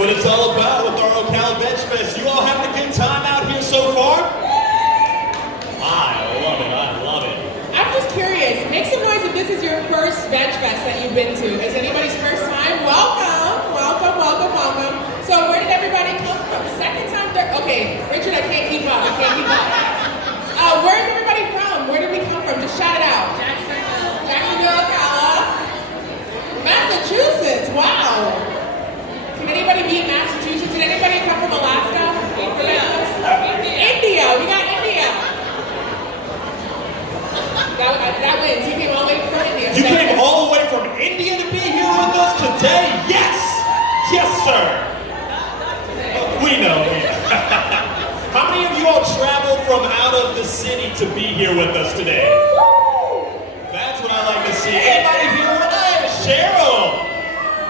what it's all about with our Ocala Veg Fest. You all having a good time out here so far? I love it. I'm just curious, make some noise if this is your first Veg Fest that you've been to. Is anybody's first time? Welcome. So where did everybody come from? Second time, third? Okay, Richard, I can't keep up. Where is everybody from? Where did we come from? Just shout it out. Jacksonville, Ocala. Massachusetts, wow. Can anybody beat Massachusetts? Did anybody come from Alaska? India, we got India. That wins. You came all the way from India. You came all the way from India to be here with us today? Yes! Yes, sir! We know. How many of you all traveled from out of the city to be here with us today? That's what I like to see. Anybody here? Hey, Cheryl!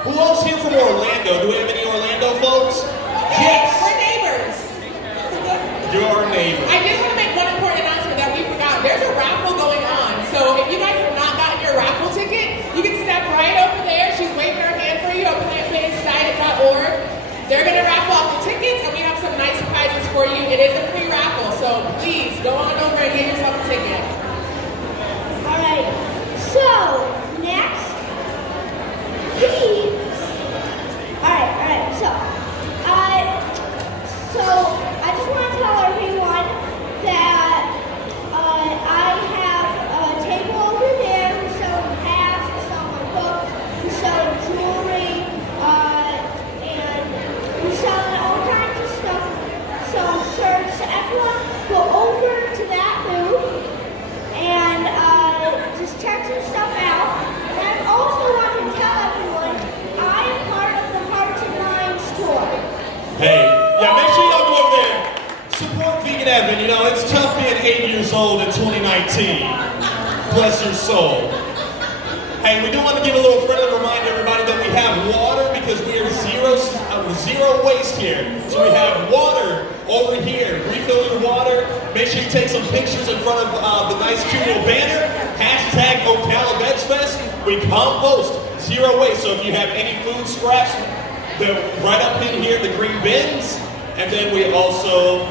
Who else here from Orlando? Do we have any Orlando folks? Yes! We're neighbors. Your neighbor. I just want to make one important announcement that we forgot. There's a raffle going on. So if you guys have not gotten your raffle ticket, you can step right over there. She's waving her hand for you at aPlantBasedDiet.org. They're going to raffle off the tickets, and we have some nice prizes for you. It is a free raffle, so please go on over and get yourself a ticket. All right. So next, all right. So I just want to tell everyone that I have a table over there. We're selling hats, we're selling books, we're selling jewelry, and we're selling all kinds of stuff. So shirts. So everyone go over to that booth and just check some stuff out. And I also want to tell everyone I am part of the Hearts and Minds tour. Hey, yeah, make sure y'all go over there. Support Vegan Evan. You know, it's tough being 8 years old in 2019. Bless your soul. Hey, we do want to give a little friendly reminder, everybody, that we have water because we are zero waste here. So we have water over here. Refill your water. Make sure you take some pictures in front of the nice cute little banner. Hashtag Ocala Veg Fest. We compost zero waste. So if you have any food scraps, they're right up in here, the green bins. And then we also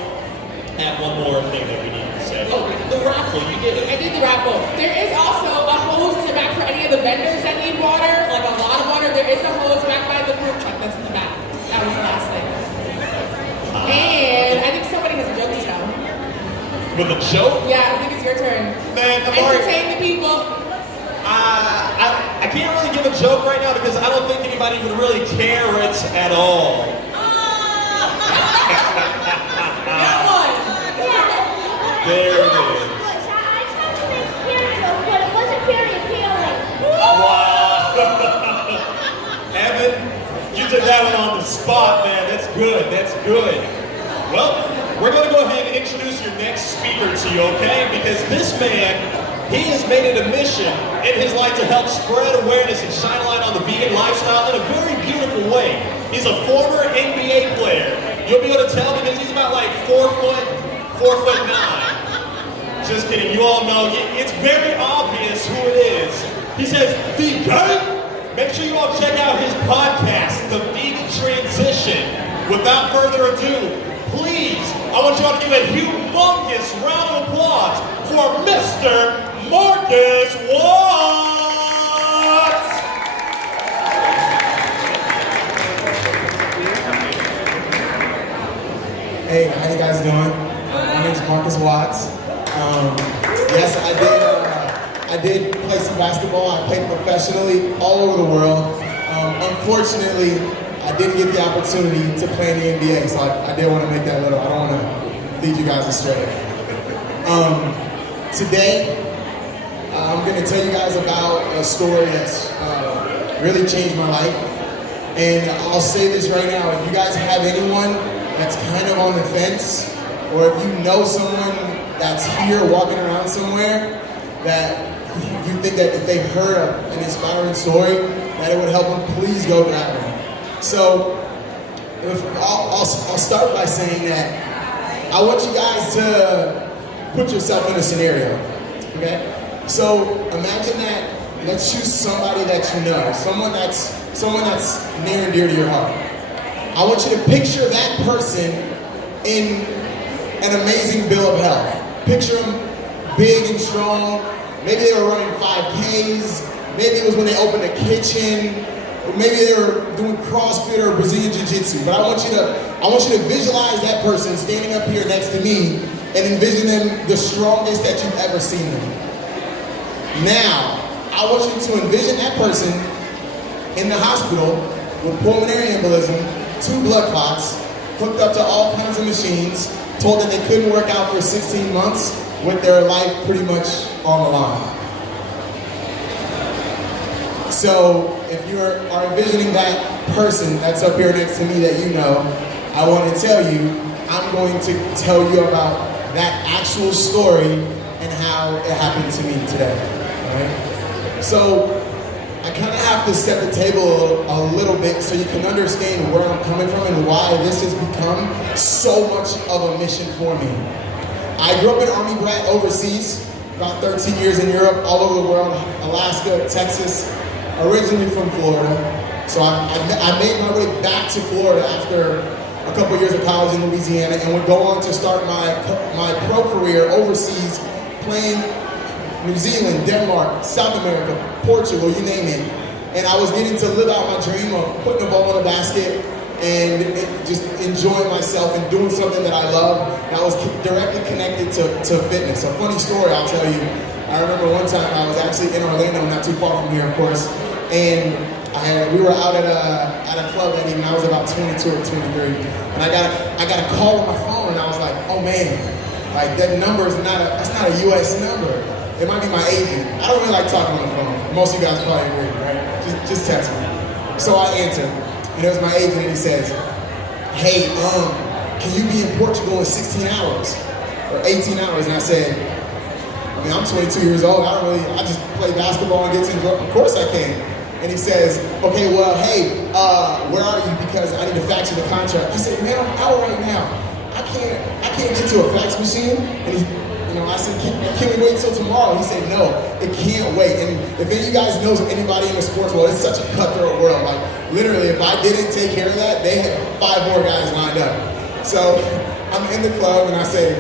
have one more thing that we need to say. Oh, the raffle. You did it. I did the raffle. There is also a hose in the back for any of the vendors that need water, like a lot of water. There is a hose back by the food truck that's in the back. That was the last thing. And I think somebody has a joke to tell. With a joke? Yeah, I think it's your turn. Man, entertain the people. I can't really give a joke right now because I don't think anybody would really care it at all. That one. There it is. I tried to make a hair joke, but it wasn't very appealing. Wow. Evan, you did that one on the spot, man. That's good. Well, we're going to go ahead and introduce your next speaker to you, okay? Because this man, he has made it a mission in his life to help spread awareness and shine a light on the vegan lifestyle in a very beautiful way. He's a former NBA player. You'll be able to tell because he's about like 4'9". Just kidding, you all know, it's very obvious who it is. He says, vegan? Make sure you all check out his podcast, The Vegan Transition. Without further ado, please, I want you all to give a humongous round of applause for Mr. Marcus Watts! Hey, how you guys doing? My name's Marcus Watts. Yes, I did play some basketball. I played professionally all over the world. Unfortunately, I didn't get the opportunity to play in the NBA, so I did want to make that little. I don't want to lead you guys astray. Today, I'm going to tell you guys about a story that's really changed my life. And I'll say this right now, if you guys have anyone that's kind of on the fence, or if you know someone that's here walking around somewhere that you think that if they heard an inspiring story, that it would help them, please go grab them. So, I'll start by saying that I want you guys to put yourself in a scenario, okay? So imagine that, let's choose somebody that you know, someone that's near and dear to your heart. I want you to picture that person in an amazing bill of health. Picture them big and strong. Maybe they were running 5Ks. Maybe it was when they opened a kitchen. Or maybe they were doing CrossFit or Brazilian Jiu-Jitsu. But I want you to visualize that person standing up here next to me and envision them the strongest that you've ever seen them. Now, I want you to envision that person in the hospital with pulmonary embolism, 2 blood clots, hooked up to all kinds of machines, told that they couldn't work out for 16 months with their life pretty much on the line. So if you are envisioning that person that's up here next to me that you know, I want to tell you, I'm going to tell you about that actual story and how it happened to me today. All right? So I kind of have to set the table a little bit so you can understand where I'm coming from and why this has become so much of a mission for me. I grew up an Army brat overseas, about 13 years in Europe, all over the world, Alaska, Texas, originally from Florida. So I made my way back to Florida after a couple years of college in Louisiana and would go on to start my pro career overseas, playing New Zealand, Denmark, South America, Portugal, you name it. And I was getting to live out my dream of putting a ball in a basket and just enjoying myself and doing something that I love that was directly connected to fitness. A funny story I'll tell you. I remember one time I was actually in Orlando, not too far from here, of course, and we were out at a club that evening. I was about 22 or 23, and I got a call on my phone, and I was like, oh man, like that number is that's not a U.S. number. It might be my agent. I don't really like talking on the phone. Most of you guys probably agree, right? Just text me. So I answered, and it was my agent, and he says, hey, can you be in Portugal in 16 hours or 18 hours? And I said, I mean, I'm 22 years old. I just play basketball and get to the, of course I can. And he says, okay, well, hey, where are you? Because I need to fax you the contract. I said, man, I'm out right now. I can't get to a fax machine. And I said, can we wait till tomorrow? He said, no, it can't wait. And if any of you guys knows anybody in the sports world, it's such a cutthroat world. Like, literally, if I didn't take care of that, they had 5 more guys lined up. So I'm in the club, and I say,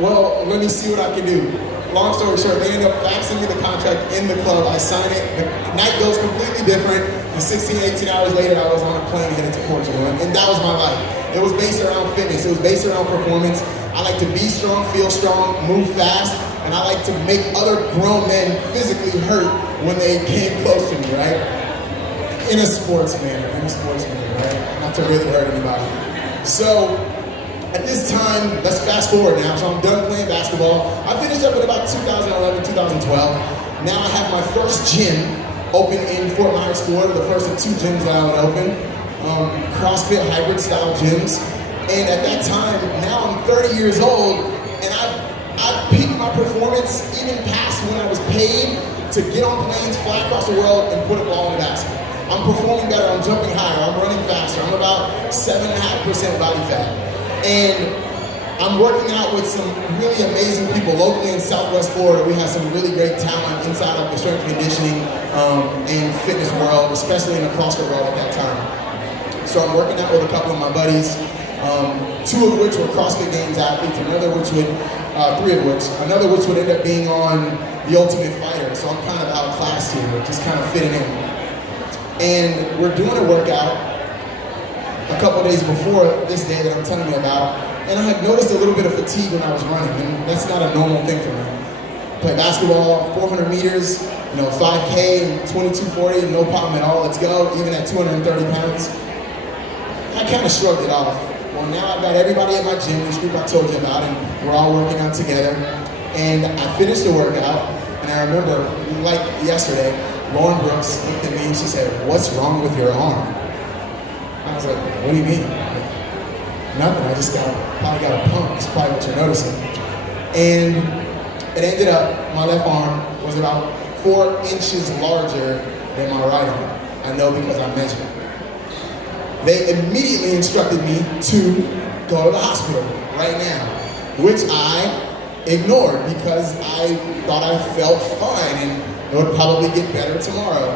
well, let me see what I can do. Long story short, they end up faxing me the contract in the club. I sign it. The night goes completely different. And 16, 18 hours later, I was on a plane headed to Portugal. And that was my life. It was based around fitness. It was based around performance. I like to be strong, feel strong, move fast, and I like to make other grown men physically hurt when they came close to me, right? In a sports manner, right? Not to really hurt anybody. So, at this time, let's fast forward now. So I'm done playing basketball. I finished up in about 2011, 2012. Now I have my first gym open in Fort Myers, Florida, the first of 2 gyms that I would open. CrossFit hybrid style gyms. And at that time, now I'm 30 years old, and I've peaked my performance even past when I was paid to get on planes, fly across the world, and put a ball in the basket. I'm performing better, I'm jumping higher, I'm running faster, I'm about 7.5% body fat. And I'm working out with some really amazing people locally in Southwest Florida. We have some really great talent inside of the strength and conditioning and fitness world, especially in the CrossFit world at that time. So I'm working out with a couple of my buddies. 2 of which were CrossFit Games athletes, 3 of which would end up being on The Ultimate Fighter. So I'm kind of outclassed here, just kind of fitting in. And we're doing a workout a couple days before this day that I'm telling you about, and I had noticed a little bit of fatigue when I was running, and that's not a normal thing for me. Play basketball, 400 meters, 5K, 22:40, no problem at all, let's go, even at 230 pounds. I kind of shrugged it off. Well, now I've got everybody at my gym, this group I told you about, and we're all working out together. And I finished the workout, and I remember, like yesterday, Lauren Brooks looked at me and she said, what's wrong with your arm? I was like, what do you mean? Like, nothing, I just probably got a pump, that's probably what you're noticing. And it ended up, my left arm was about 4 inches larger than my right arm. I know because I measured. They immediately instructed me to go to the hospital right now, which I ignored because I thought I felt fine and it would probably get better tomorrow.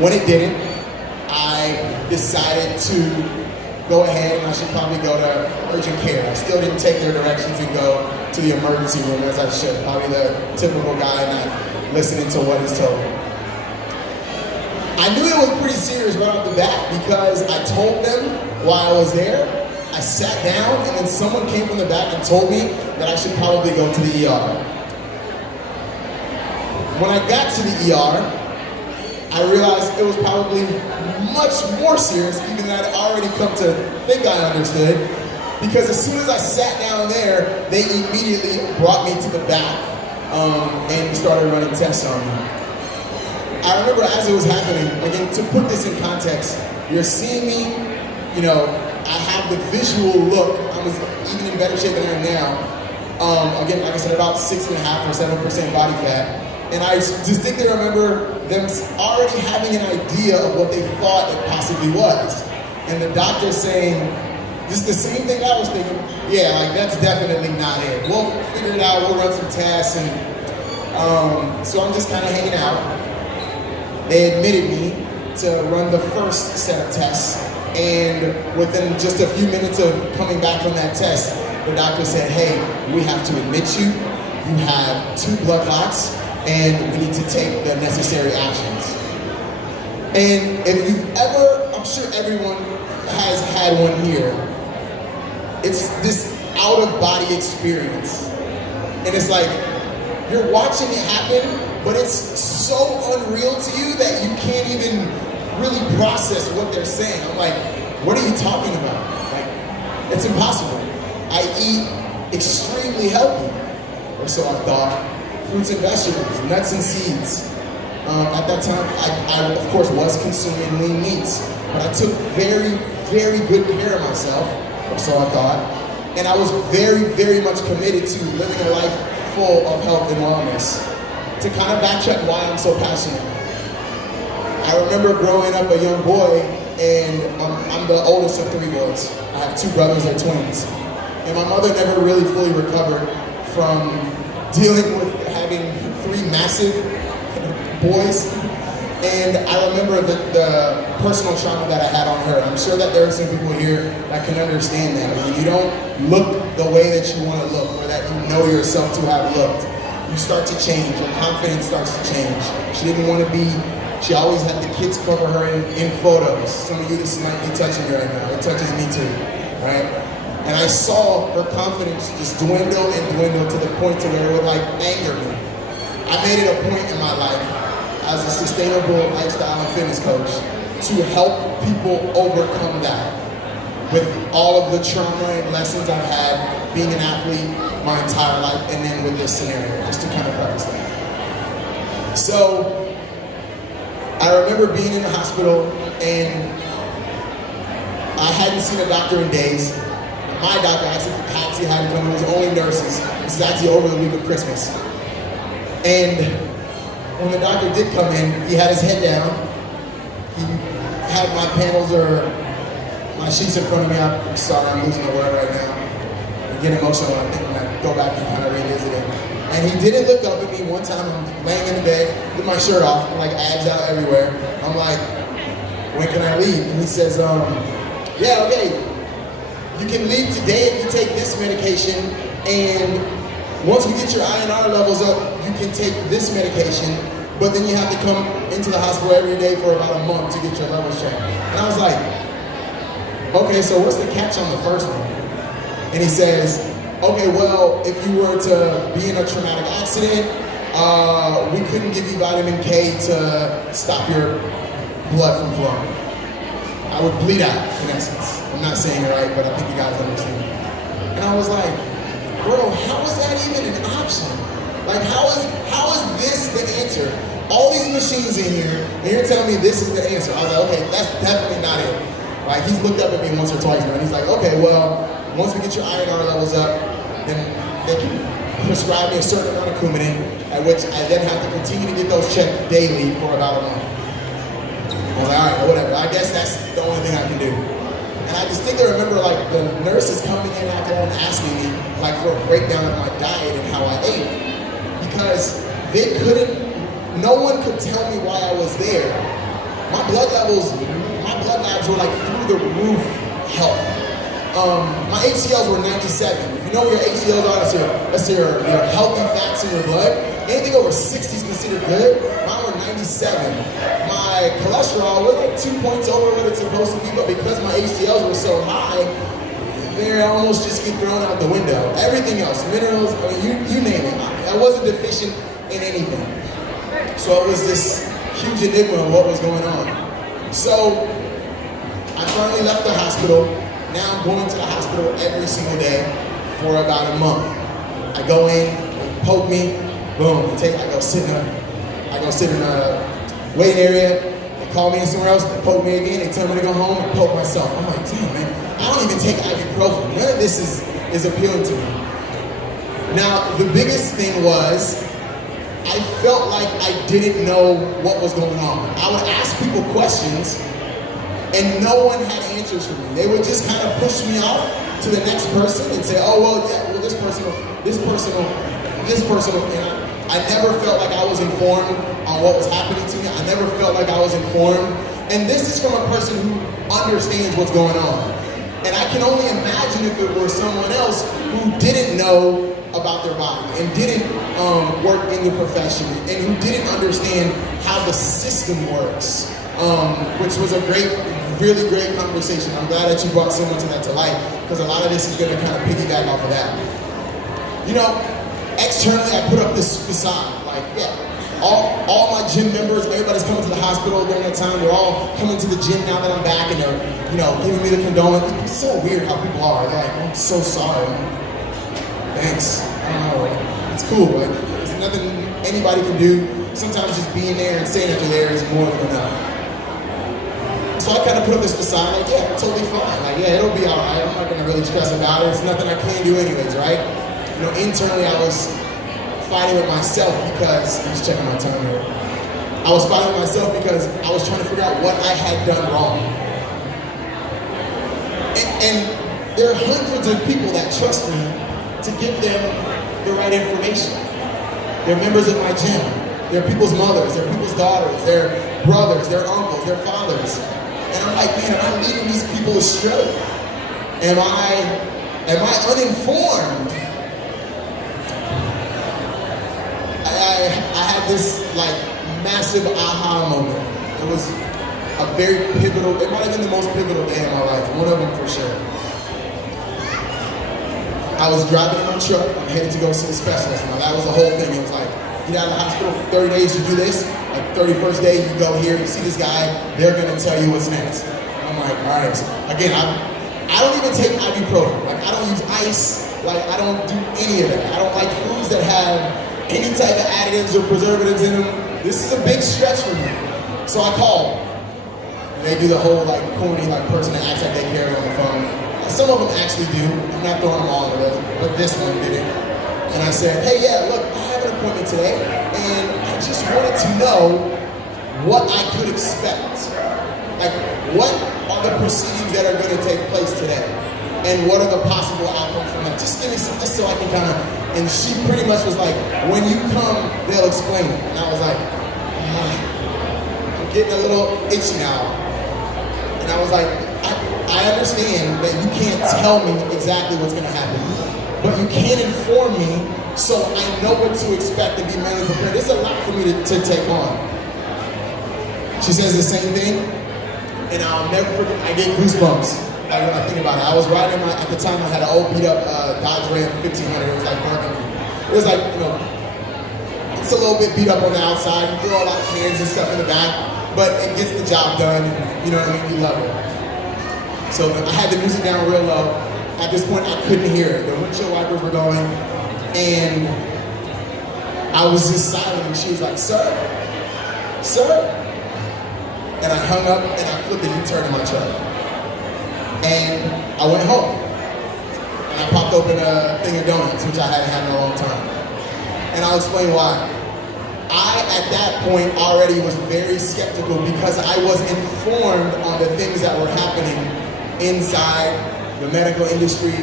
When it didn't, I decided to go ahead and I should probably go to urgent care. I still didn't take their directions and go to the emergency room as I should. Probably the typical guy not listening to what he's told. I knew it was pretty serious right off the bat because I told them while I was there. I sat down and then someone came from the back and told me that I should probably go to the ER. When I got to the ER, I realized it was probably much more serious even than I'd already come to think I understood, because as soon as I sat down there, they immediately brought me to the back and started running tests on me. I remember as it was happening, again, to put this in context, you're seeing me, I have the visual look. I was even in better shape than I am now. Again, like I said, about 6.5% or 7% body fat. And I distinctly remember them already having an idea of what they thought it possibly was. And the doctor saying, this is the same thing I was thinking. Yeah, like that's definitely not it. We'll figure it out, we'll run some tests. And so I'm just kind of hanging out. They admitted me to run the first set of tests. And within just a few minutes of coming back from that test, the doctor said, hey, we have to admit you. You have 2 blood clots. And we need to take the necessary actions. And if you've ever, I'm sure everyone has had one here, it's this out-of-body experience. And it's like, you're watching it happen, but it's so unreal to you that you can't even really process what they're saying. I'm like, what are you talking about? Like, it's impossible. I eat extremely healthy, or so I thought. Fruits and vegetables, nuts and seeds. At that time, I of course was consuming lean meats, but I took very, very good care of myself, or so I thought, and I was very, very much committed to living a life full of health and wellness. To kind of backtrack why I'm so passionate, I remember growing up a young boy, and I'm the oldest of 3 boys. I have 2 brothers, they're twins, and my mother never really fully recovered from dealing with having 3 massive boys. And I remember the personal trauma that I had on her. I'm sure that there are some people here that can understand that. When you don't look the way that you want to look, or that you know yourself to have looked, you start to change. Your confidence starts to change. She didn't want to be, she always had the kids cover her in photos. Some of you, this might be touching me right now. It touches me too, right? And I saw her confidence just dwindle and dwindle to the point to where it would like anger me. I made it a point in my life as a sustainable lifestyle and fitness coach to help people overcome that with all of the trauma and lessons I've had being an athlete my entire life, and then with this scenario, just to kind of preface that. So I remember being in the hospital and I hadn't seen a doctor in days. My doctor actually had to come, it was only nurses. This is actually over the week of Christmas. And when the doctor did come in, he had his head down. He had my panels or my sheets in front of me. I'm sorry, I'm losing the word right now. I get emotional when I think, when I go back and kind of revisit it. And he didn't look up at me. One time I'm laying in the bed with my shirt off, like abs out everywhere. I'm like, when can I leave? And he says, yeah, okay. You can leave today if you take this medication, and once we get your INR levels up, you can take this medication, but then you have to come into the hospital every day for about a month to get your levels checked. And I was like, okay, so what's the catch on the first one? And he says, okay, well, if you were to be in a traumatic accident, we couldn't give you vitamin K to stop your blood from flowing. I would bleed out, in essence. I'm not saying it right, but I think you guys understand. And I was like, bro, how is that even an option? Like, how is this the answer? All these machines in here, and you're telling me this is the answer. I was like, okay, that's definitely not it. Like, he's looked up at me once or twice now, and he's like, okay, well, once we get your INR levels up, then they can prescribe me a certain amount of Coumadin, at which I then have to continue to get those checked daily for about a month. I was like, all right, whatever. I guess that's the only thing I can do. And I distinctly remember, like, the nurses coming in after that and asking me, like, for a breakdown of my diet and how I ate. Because no one could tell me why I was there. My blood levels, my labs were like through the roof health. My HDLs were 97. If you know what your HDLs are, that's your healthy fats in your blood. Anything over 60 is considered good. Mine were 97. My cholesterol was like 2 points over what it's supposed to be, but because my HDLs were so high, they almost just get thrown out the window. Everything else, minerals, I mean, you name it. I wasn't deficient in anything. So it was this huge enigma of what was going on. So I finally left the hospital. Now I'm going to the hospital every single day for about a month. I go in, they poke me, boom, I go sit in a waiting area, they call me in somewhere else, they poke me again, they tell me to go home and poke myself. I'm like, damn man, I don't even take ibuprofen. None of this is appealing to me. Now, the biggest thing was, I felt like I didn't know what was going on. I would ask people questions, and no one had answers for me. They would just kind of push me off to the next person and say, oh, well, yeah, well, this person. And I never felt like I was informed on what was happening to me. I never felt like I was informed. And this is from a person who understands what's going on. And I can only imagine if it were someone else who didn't know about their body and didn't work in the profession and who didn't understand how the system works, which was a really great conversation. I'm glad that you brought so much of that to light, because a lot of this is going to kind of piggyback off of that. You know, externally I put up this facade, like, yeah, all my gym members, everybody's coming to the hospital during that time. They're all coming to the gym now that I'm back, and they're, you know, giving me the condolence. It's so weird how people are. They're like, oh, I'm so sorry. I'm like, thanks. I don't know. It's cool, but there's nothing anybody can do. Sometimes just being there and saying that you're there is more than enough. So I kind of put up this facade, like, yeah, I'm totally fine. Like, yeah, it'll be all right. I'm not going to really stress about it. It's nothing I can do anyways, right? You know, internally I was fighting with myself because, I'm just checking my time here. I was fighting with myself because I was trying to figure out what I had done wrong. And there are hundreds of people that trust me to give them the right information. They're members of my gym. They're people's mothers, they're people's daughters, they're brothers, they're uncles, they're fathers. And I'm like, man, am I leading these people astray? Am I uninformed? I had this like massive aha moment. It was a very pivotal, it might have been the most pivotal day of my life, one of them for sure. I was driving in my truck, I'm headed to go see the specialist. Now that was the whole thing. It was like, get out of the hospital for 30 days, you do this. Like 31st day, you go here, you see this guy, they're gonna tell you what's next. I'm like, all right. So again, I don't even take ibuprofen. Like I don't use ice. Like I don't do any of that. I don't like foods that have any type of additives or preservatives in them. This is a big stretch for me. So I called. And they do the whole like corny like person that acts like they carry on the phone. Some of them actually do. I'm not throwing them all of those, but this one didn't. And I said, hey, yeah, look, I have an appointment today, and I just wanted to know what I could expect. Like, what are the proceedings that are going to take place today? And what are the possible outcomes from that? Just give me some, just so I can kind of, and she pretty much was like, when you come, they'll explain it. And I was like, I'm getting a little itchy now. And I was like, I understand that you can't tell me exactly what's going to happen, but you can inform me so I know what to expect and be mentally prepared. It's a lot for me to take on. She says the same thing, and I'll never forget, I get goosebumps like when I think about it. I was riding at the time I had an old beat up Dodge Ram 1500, it was like burgundy. It was like, you know, it's a little bit beat up on the outside, you throw a lot of cans and stuff in the back, but it gets the job done, and you know what I mean, you love it. So I had the music down real low. At this point, I couldn't hear it. The windshield wipers were going, and I was just silent, and she was like, sir? And I hung up, and I flipped a U-turn in my truck. And I went home, and I popped open a thing of donuts, which I hadn't had in a long time. And I'll explain why. I, at that point, already was very skeptical because I was informed on the things that were happening inside the medical industry,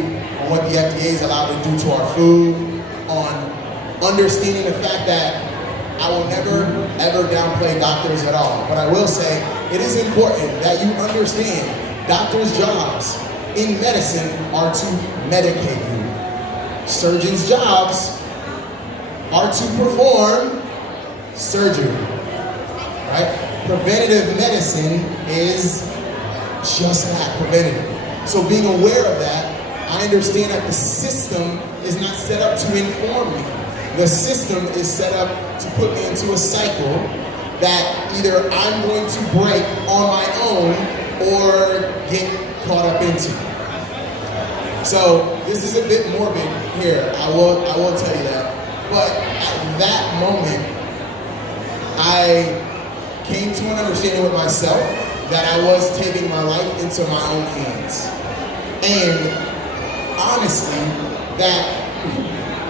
on what the FDA is allowed to do to our food, on understanding the fact that I will never, ever downplay doctors at all. But I will say, it is important that you understand doctors' jobs in medicine are to medicate you. Surgeons' jobs are to perform surgery, right? Preventative medicine is just that, preventative. So being aware of that, I understand that the system is not set up to inform me. The system is set up to put me into a cycle that either I'm going to break on my own or get caught up into. So this is a bit morbid here, I will tell you that. But at that moment, I came to an understanding with myself that I was taking my life into my own hands. And honestly, that,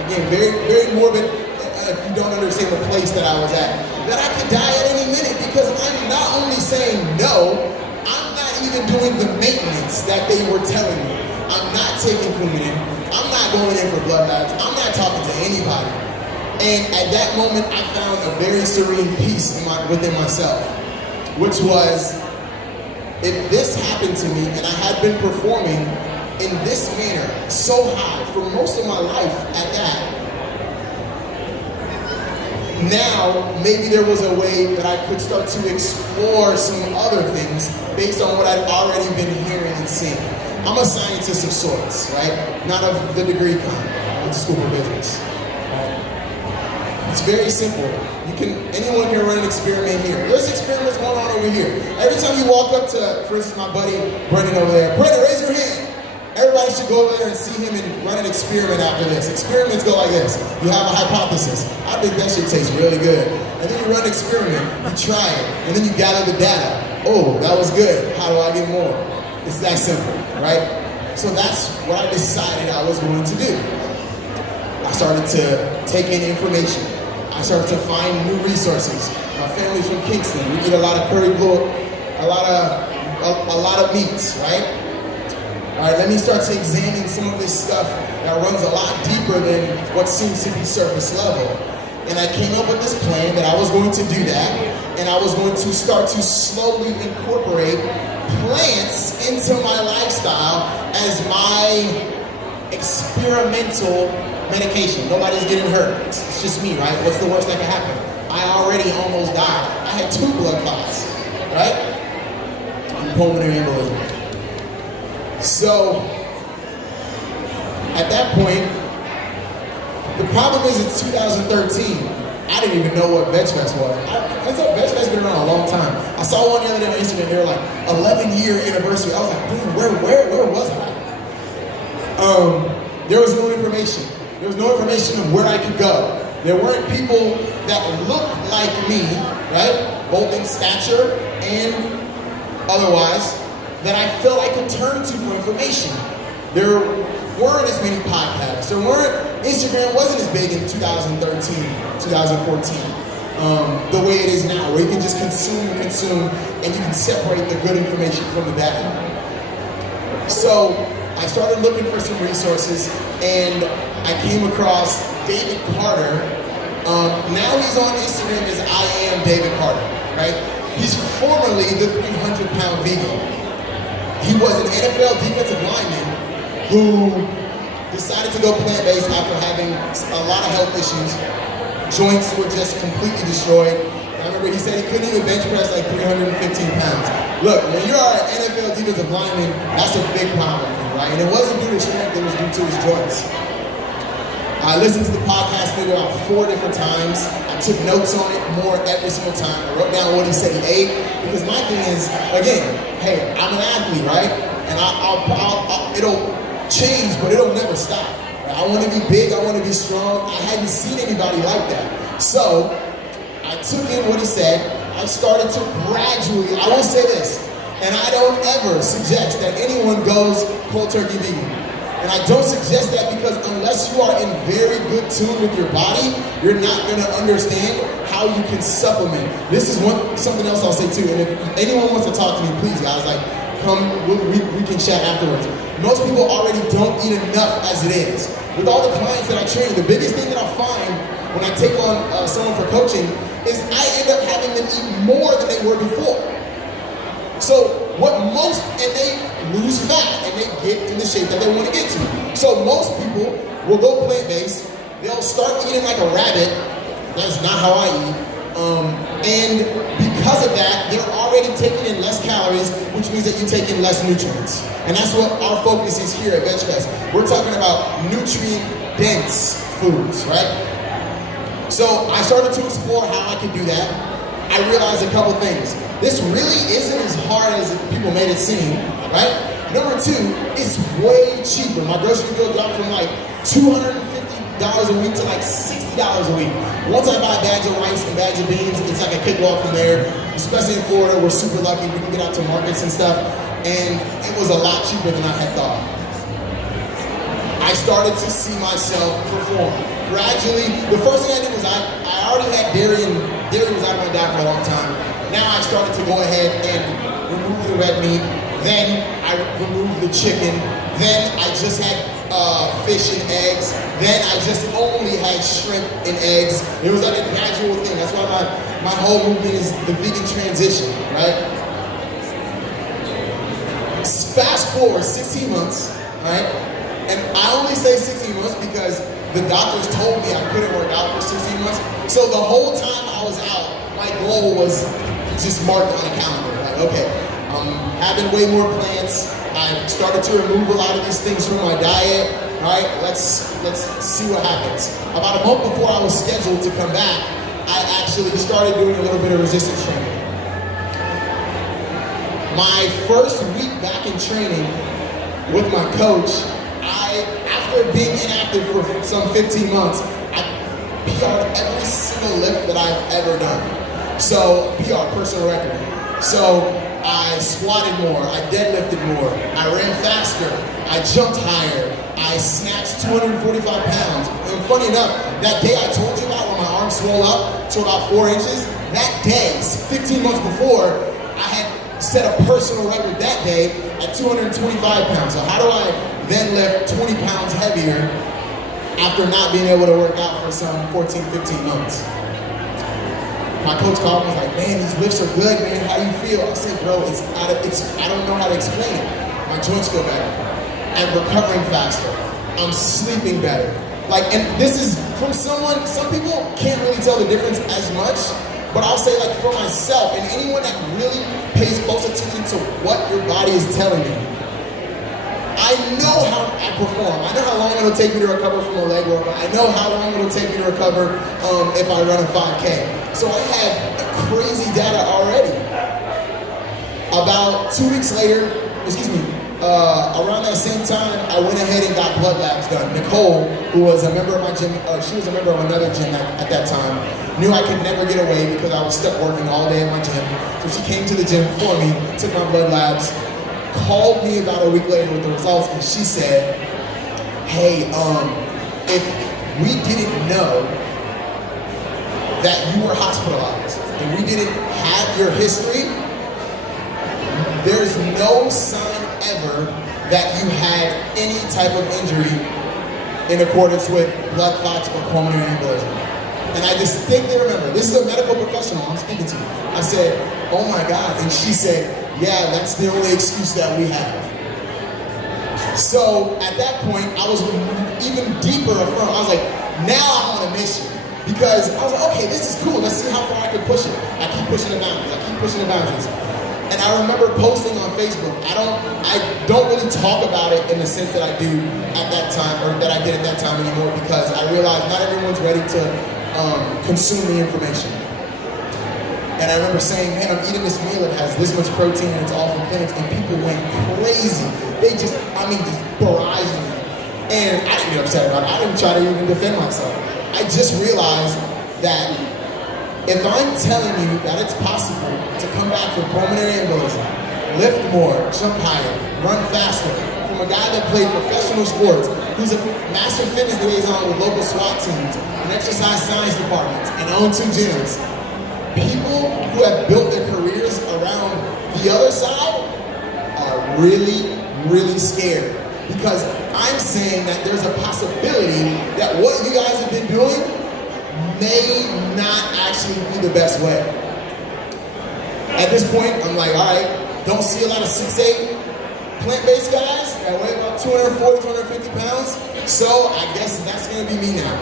again, very, very morbid if you don't understand the place that I was at, that I could die at any minute because I'm not only saying no, I'm not even doing the maintenance that they were telling me. I'm not taking Coumadin, I'm not going in for blood labs, I'm not talking to anybody. And at that moment, I found a very serene peace within myself, which was, if this happened to me and I had been performing in this manner so high for most of my life at that, now maybe there was a way that I could start to explore some other things based on what I'd already been hearing and seeing. I'm a scientist of sorts, right? Not of the degree kind. I went to school for business. It's very simple. Anyone can run an experiment here. There's experiments going on over here. Every time you walk up to, for instance, my buddy Brendan over there, Brendan, raise your hand. Everybody should go over there and see him and run an experiment after this. Experiments go like this. You have a hypothesis. I think that shit tastes really good. And then you run an experiment, you try it, and then you gather the data. Oh, that was good. How do I get more? It's that simple, right? So that's what I decided I was going to do. I started to take in information. I started to find new resources. My family's from Kingston. We eat a lot of curry pork, a lot of meats, right? All right, let me start to examine some of this stuff that runs a lot deeper than what seems to be surface level. And I came up with this plan that I was going to do that, and I was going to start to slowly incorporate plants into my lifestyle as my experimental medication. Nobody's getting hurt. It's just me, right? What's the worst that can happen? I already almost died. I had 2 blood clots, right? And pulmonary embolism. So, at that point, the problem is it's 2013. I didn't even know what Veg Fest was. I thought Veg Fest has been around a long time. I saw one the other day on Instagram, they were like, 11-year anniversary. I was like, dude, where was I? There was no information. There was no information of where I could go. There weren't people that looked like me, right? Both in stature and otherwise, that I felt I could turn to for information. There weren't as many podcasts. Instagram wasn't as big in 2013, 2014, the way it is now, where you can just consume, and you can separate the good information from the bad. So I started looking for some resources, and I came across David Carter. Now he's on Instagram as I am David Carter, right? He's formerly the 300-pound vegan. He was an NFL defensive lineman who decided to go plant-based after having a lot of health issues. Joints were just completely destroyed. I remember he said he couldn't even bench press like 315 pounds. Look, when you are an NFL defensive lineman, that's a big problem for you, right? And it wasn't due to strength, it was due to his joints. I listened to the podcast maybe about 4 different times. I took notes on it more every single time. I wrote down what he said he ate, because my thing is, again, hey, I'm an athlete, right? And it'll change, but it'll never stop. Right? I want to be big, I want to be strong. I hadn't seen anybody like that. So I took in what he said. I started to gradually, I will say this, and I don't ever suggest that anyone goes cold turkey vegan. And I don't suggest that because unless you are in very good tune with your body, you're not going to understand how you can supplement. This is something else I'll say too. And if anyone wants to talk to me, please guys, like, come, we can chat afterwards. Most people already don't eat enough as it is. With all the clients that I train, the biggest thing that I find when I take on someone for coaching is I end up having them eat more than they were before. So and they lose fat and they get in the shape that they want to get to. So most people will go plant-based, they'll start eating like a rabbit. That's not how I eat. And because of that, they're already taking in less calories, which means that you take in less nutrients. And that's what our focus is here at VegFest. We're talking about nutrient-dense foods, right? So I started to explore how I could do that. I realized a couple things. This really isn't as hard as people made it seem, right? Number two, it's way cheaper. My grocery bill dropped from like $250 a week to like $60 a week. Once I buy bags of rice and bags of beans, it's like a cakewalk from there. Especially in Florida, we're super lucky. We can get out to markets and stuff. And it was a lot cheaper than I had thought. I started to see myself perform. Gradually, the first thing I did was I already had dairy, and dairy was out of my diet for a long time. Now I started to go ahead and remove the red meat. Then I removed the chicken. Then I just had fish and eggs. Then I just only had shrimp and eggs. It was like a gradual thing. That's why my whole movement is the vegan transition, right? Fast forward 16 months, right? And I only say 16 months because the doctors told me I couldn't work out for 16 months. So the whole time I was out, my goal was just marked on a calendar. Like, okay, I'm having way more plants. I started to remove a lot of these things from my diet. Right? Let's see what happens. About a month before I was scheduled to come back, I actually started doing a little bit of resistance training. My first week back in training with my coach, after being inactive for some 15 months, I PR'd every single lift that I've ever done. So, PR, personal record. So, I squatted more, I deadlifted more, I ran faster, I jumped higher, I snatched 245 pounds. And funny enough, that day I told you about when my arm swelled up to about 4 inches, that day, 15 months before, I had set a personal record that day at 225 pounds. So how do I then lift 20 pounds heavier after not being able to work out for some 14, 15 months? My coach called me and was like, man, these lifts are good, man. How you feel? I said, bro, I don't know how to explain it. My joints feel better. I'm recovering faster. I'm sleeping better. And this is from some people can't really tell the difference as much, but I'll say for myself and anyone that really pays close attention to what your body is telling you, I know how I perform. I know how long it'll take me to recover from a leg workout. I know how long it'll take me to recover if I run a 5K. So I have crazy data already. About 2 weeks later, around that same time, I went ahead and got blood labs done. Nicole, who was a member of my gym, she was a member of another gym at that time, knew I could never get away because I was stuck working all day at my gym. So she came to the gym for me, took my blood labs, called me about a week later with the results, and she said, hey, if we didn't know that you were hospitalized and we didn't have your history, there's no sign ever that you had any type of injury in accordance with blood clots or pulmonary embolism. And I distinctly remember, this is a medical professional I'm speaking to. I said, oh my God. And she said, yeah, that's the only excuse that we have. So at that point, I was even deeper affirmed. I was like, now I'm on a mission. Because I was like, okay, this is cool. Let's see how far I can push it. I keep pushing the boundaries. I keep pushing the boundaries. And I remember posting on Facebook. I don't really talk about it in the sense that I do at that time, or that I did at that time anymore, because I realized not everyone's ready to consume the information. And I remember saying, man, I'm eating this meal that has this much protein and it's all from plants, and people went crazy. They just barraging me. And I didn't get upset about it. I didn't try to even defend myself. I just realized that if I'm telling you that it's possible to come back from pulmonary embolism, lift more, jump higher, run faster, from a guy that played professional sports, who's a master fitness liaison with local SWAT teams and exercise science departments and own 2 gyms, people who have built their careers around the other side are really, really scared. Because I'm saying that there's a possibility that what you guys have been doing may not actually be the best way. At this point, I'm like, all right, don't see a lot of 6'8" plant-based guys that weigh about 240, 250 pounds, so I guess that's gonna be me now.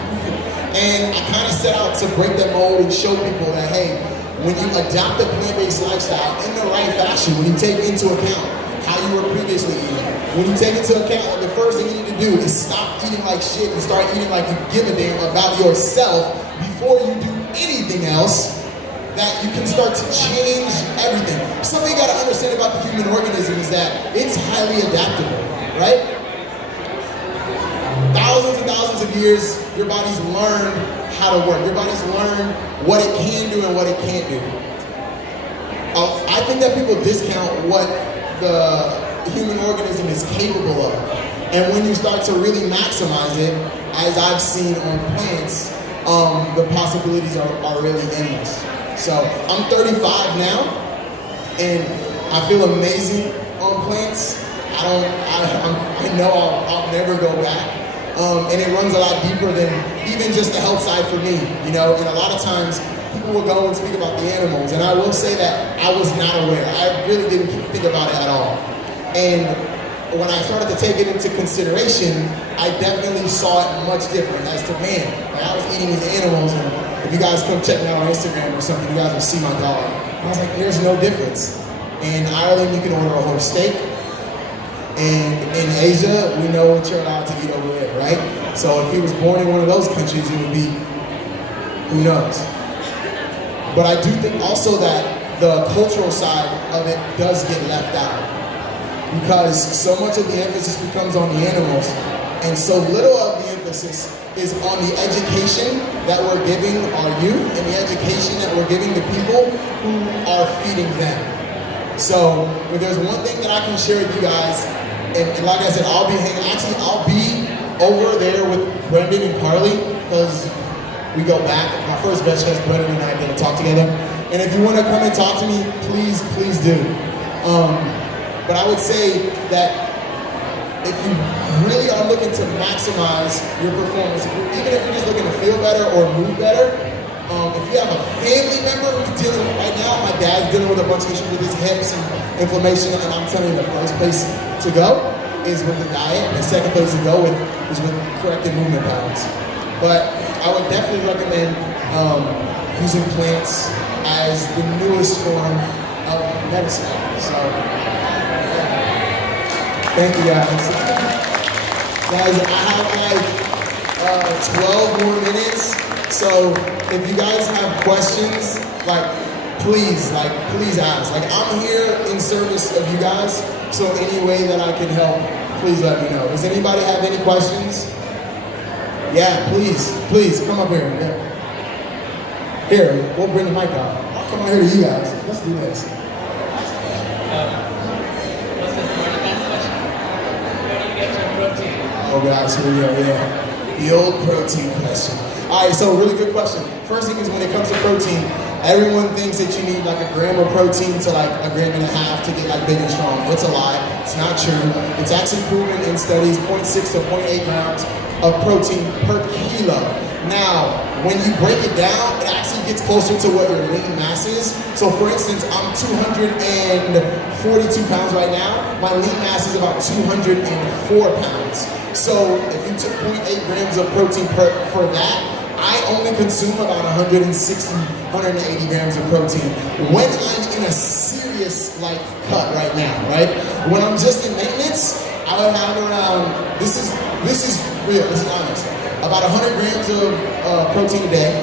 And I kind of set out to break that mold and show people that, hey, when you adopt a plant-based lifestyle in the right fashion, when you take into account how you were previously eating, when you take into account the first thing you need to do is stop eating like shit and start eating like you give a damn about yourself before you do anything else, that you can start to change everything. Something you gotta understand about the human organism is that it's highly adaptable, right? Thousands and thousands of years, your body's learned how to work. Your body's learned what it can do and what it can't do. I think that people discount what the human organism is capable of. And when you start to really maximize it, as I've seen on plants, the possibilities are really endless. So I'm 35 now, and I feel amazing on plants. I know I'll never go back. And it runs a lot deeper than even just the health side for me, you know. And a lot of times people will go and speak about the animals, and I will say that I was not aware. I really didn't think about it at all. And when I started to take it into consideration, I definitely saw it much different as to, man, like I was eating these animals, and if you guys come check me out on Instagram or something, you guys will see my dog. I was like, there's no difference. In Ireland, you can order a horse steak. And in Asia, we know what you're allowed to eat over there, right? So if he was born in one of those countries, it would be, who knows? But I do think also that the cultural side of it does get left out, because so much of the emphasis becomes on the animals, and so little of the emphasis is on the education that we're giving our youth and the education that we're giving the people who are feeding them. So if there's one thing that I can share with you guys, and like I said, I'll be over there with Brendan and Carly, because we go back. My first Veg Fest, Brendan and I did a talk together. And if you want to come and talk to me, please do. But I would say that if you really are looking to maximize your performance, even if you're just looking to feel better or move better, if you have a family member who's dealing with, right now, my dad's dealing with a bunch of issues with his hips and inflammation, and I'm telling you, the first place to go is with the diet, and the second place to go is with corrected movement patterns. But I would definitely recommend using plants as the newest form of medicine. So, yeah. Thank you guys. Guys, I have like 12 more minutes. So if you guys have questions, please ask. I'm here in service of you guys, so any way that I can help, please let me know. Does anybody have any questions? Yeah, please, come up here. Yeah. Here, we'll bring the mic out. I'll come out here to you guys. Let's do this. What's this more advanced question? Where do you get your protein? Oh gosh, here we go, yeah. The old protein question. All right, so really good question. First thing is, when it comes to protein, everyone thinks that you need like a gram of protein to like a gram and a half to get like big and strong. It's a lie. It's not true. It's actually proven in studies 0.6 to 0.8 grams of protein per kilo. Now, when you break it down, it actually gets closer to what your lean mass is. So for instance, I'm 242 pounds right now. My lean mass is about 204 pounds. So if you took 0.8 grams of protein for that, I only consume about 160, 180 grams of protein when I'm in a serious cut right now, right? When I'm just in maintenance, I would have around, this is real, this is honest, about 100 grams of protein a day.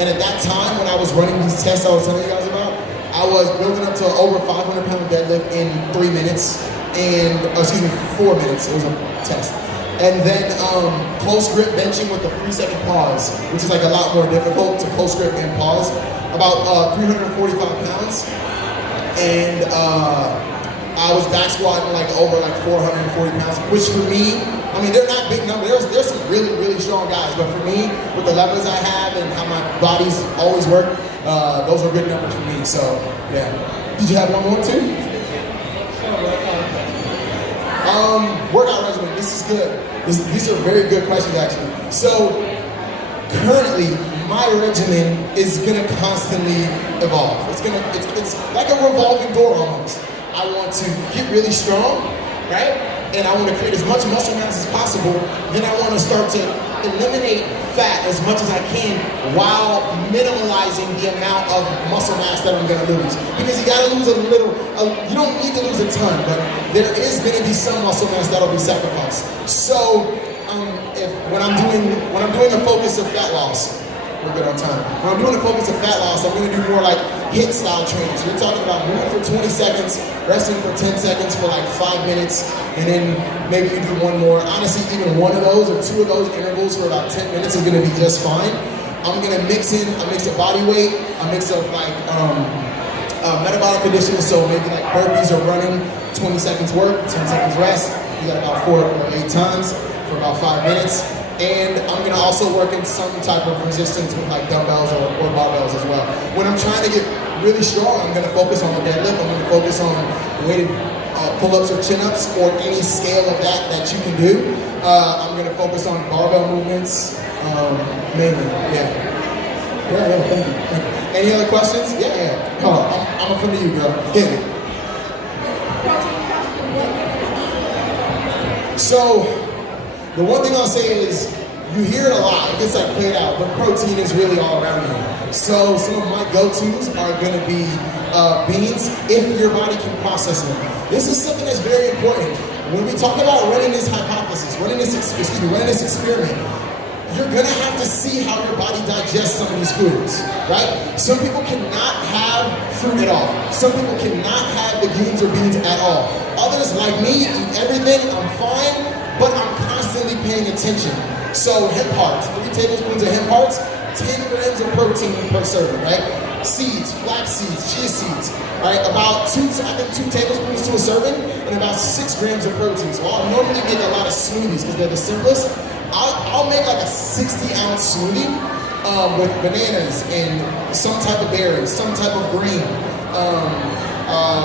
And at that time, when I was running these tests I was telling you guys about, I was building up to over 500 pound deadlift in 4 minutes. It was a test. And then close grip benching with a 3-second pause, which is like a lot more difficult to close grip and pause, about 345 pounds. And I was back squatting over 440 pounds, which for me, I mean, they're not big numbers. There's some really, really strong guys, but for me, with the levels I have and how my body's always worked, those are good numbers for me. So, yeah. Did you have one more too? Workout regimen. This is good. These are very good questions, actually. So, currently, my regimen is gonna constantly evolve. It's like a revolving door almost. I want to get really strong, right? And I want to create as much muscle mass as possible. Then I want to start to eliminate fat as much as I can while minimalizing the amount of muscle mass that I'm gonna lose. Because you gotta lose a little, you don't need to lose a ton, but there is gonna be some muscle mass that'll be sacrificed. So when I'm doing a focus of fat loss, we're good on time. When I'm doing a focus of fat loss, I'm gonna do more like HIIT style training. So you're talking about moving for 20 seconds, resting for 10 seconds for like 5 minutes, and then maybe you do one more. Honestly, even one of those or two of those intervals for about 10 minutes is gonna be just fine. I'm gonna mix of body weight, a mix of like metabolic conditions, so maybe like burpees or running, 20 seconds work, 10 seconds rest. You got about 4 or 8 times for about 5 minutes. And I'm gonna also work in some type of resistance with like dumbbells or barbells as well. When I'm trying to get really strong, I'm gonna focus on the deadlift, I'm gonna focus on weighted pull-ups or chin-ups or any scale of that you can do. I'm gonna focus on barbell movements, mainly, yeah. Yeah, thank you. Any other questions? Yeah. Come on, I'm gonna come to you, girl. Hit it. So, the one thing I'll say is, you hear it a lot, it gets like played out, but protein is really all around you. So some of my go-tos are gonna be beans, if your body can process them. This is something that's very important. When we talk about running this hypothesis, running this experiment, you're gonna have to see how your body digests some of these foods, right? Some people cannot have fruit at all. Some people cannot have legumes or beans at all. Others, like me, eat everything, I'm fine, but I'm constantly paying attention. So hemp hearts, 3 tablespoons of hemp hearts, 10 grams of protein per serving, right? Seeds, flax seeds, chia seeds, right? About 2 tablespoons to a serving, and about 6 grams of protein. So I'll normally make a lot of smoothies because they're the simplest. I'll make like a 60-ounce smoothie with bananas and some type of berries, some type of green,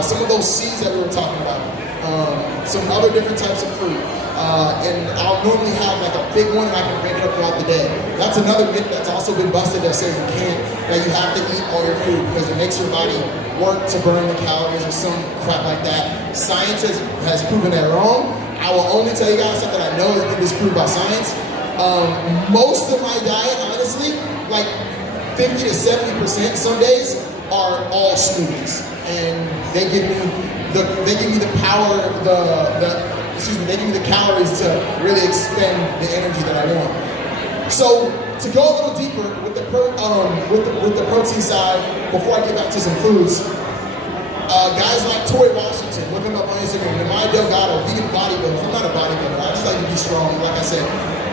some of those seeds that we were talking about, some other different types of fruit. And I'll normally have like a big one and I can break it up throughout the day. That's another myth that's also been busted that says that you have to eat all your food because it makes your body work to burn the calories or some crap like that. Science has proven that wrong. I will only tell you guys something I know has been disproved by science. Most of my diet, honestly, like 50 to 70% some days are all smoothies. And they give me the power, they give me the calories to really expend the energy that I want. So to go a little deeper with the protein side, before I get back to some foods, guys like Tori Washington, look him up on Instagram, Namai Delgado, vegan bodybuilders. I'm not a bodybuilder, I just like to be strong, like I said,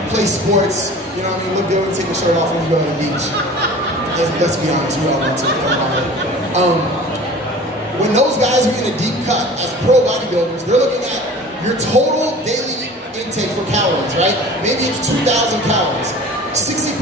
play sports, you know what I mean, look good and take your shirt off when you go to the beach. Let's be honest, we all want to. When those guys are in a deep cut as pro bodybuilders, they're looking at your total daily intake for calories, right? Maybe it's 2,000 calories. 60%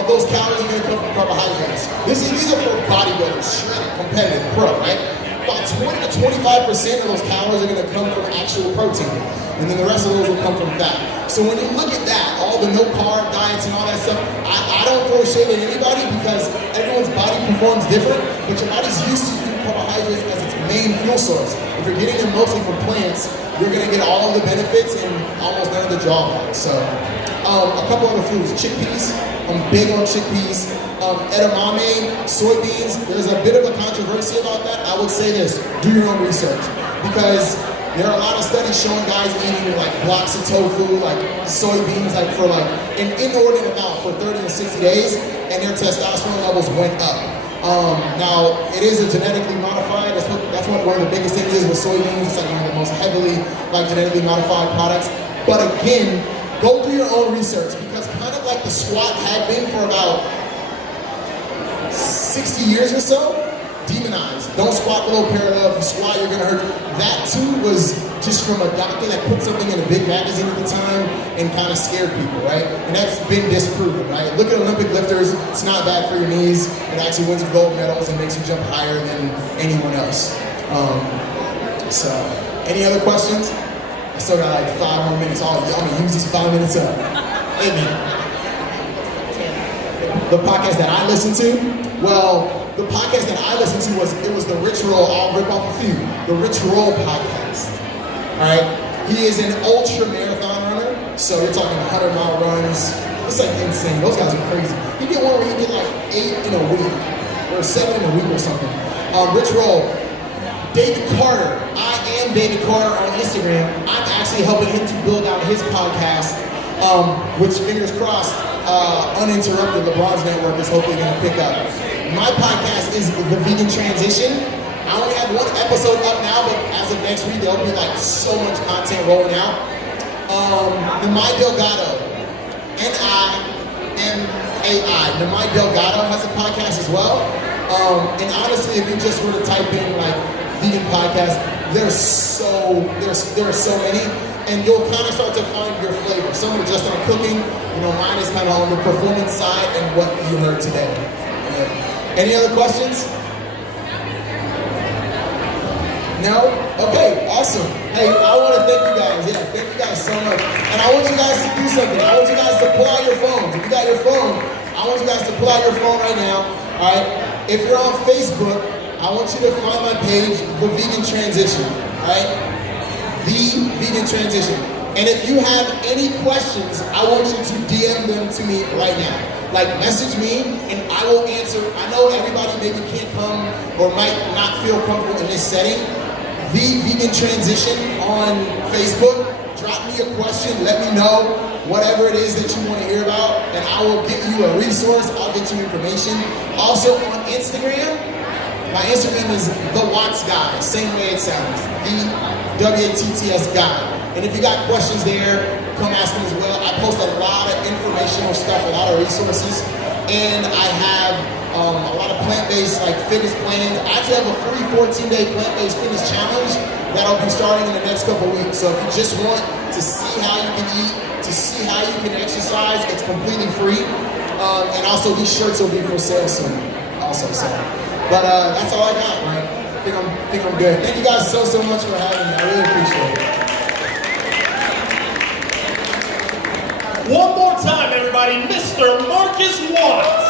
of those calories are going to come from carbohydrates. These are for bodybuilders, shredded, competitive, pro, right? About 20 to 25% of those calories are going to come from actual protein. And then the rest of those will come from fat. So when you look at that, all the no-carb diets and all that stuff, I don't throw shade at anybody because everyone's body performs different, but your body's used to using carbohydrates as its main fuel source. If you're getting them mostly from plants, you're gonna get all of the benefits and almost none of the drawbacks. So, a couple other foods, chickpeas. I'm big on chickpeas. Edamame, soybeans. There's a bit of a controversy about that. I would say this: do your own research because there are a lot of studies showing guys eating like blocks of tofu, like soybeans, like for like an inordinate amount for 30 to 60 days, and their testosterone levels went up. Now, it is a genetically modified, that's what one of the biggest things is with soybeans. It's like one of the most heavily like genetically modified products. But again, go do your own research because kind of like the squat had been for about 60 years or so, demonized. Don't squat below parallel. If you squat, you're gonna hurt. That too was just from a doctor that put something in a big magazine at the time and kind of scared people, right? And that's been disproven, right? Look at Olympic lifters. It's not bad for your knees. It actually wins you gold medals and makes you jump higher than anyone else. So, any other questions? I still got like 5 more minutes. I'm gonna use these 5 minutes up. Amen. the podcast that I listen to? Well, the podcast that I listened to was the Rich Roll. I'll rip off a few. The Rich Roll podcast. All right. He is an ultra marathon runner, so you're talking 100-mile runs. It's like insane. Those guys are crazy. He did one where he did like 8 in a week, or 7 in a week or something. Rich Roll. David Carter. I am David Carter on Instagram. I'm actually helping him to build out his podcast, which, fingers crossed, uninterrupted, LeBron's network is hopefully going to pick up. My podcast is The Vegan Transition. I only have 1 episode up now, but as of next week, there'll be like so much content rolling out. Namai Delgado, N-I-M-A-I. Namai Delgado has a podcast as well. And honestly, if you just were to type in like vegan podcast, there are so many, and you'll kind of start to find your flavor. Some are just on cooking. You know, mine is kind of on the performance side and what you heard today. Any other questions? No? Okay, awesome. Hey, I want to thank you guys. Yeah, thank you guys so much. And I want you guys to do something. I want you guys to pull out your phones. If you got your phone, I want you guys to pull out your phone right now. All right? If you're on Facebook, I want you to find my page, The Vegan Transition. All right? The Vegan Transition. And if you have any questions, I want you to DM them to me right now. Like, message me, and I will answer. I know everybody maybe can't come or might not feel comfortable in this setting. The Vegan Transition on Facebook. Drop me a question. Let me know whatever it is that you want to hear about, and I will get you a resource. I'll get you information. Also on Instagram, my Instagram is The Watts Guy. Same way it sounds. The WATTS Guy. And if you got questions there, come ask them as well. I post a lot of informational stuff, a lot of resources, and I have a lot of plant-based like fitness plans. I actually have a free 14-day plant-based fitness challenge that'll be starting in the next couple weeks. So if you just want to see how you can eat, to see how you can exercise, it's completely free. And also these shirts will be for sale soon. Also, so. But that's all I got, right? I think I'm good. Thank you guys so much for having me. I really appreciate it. One more time, everybody, Mr. Marcus Watts.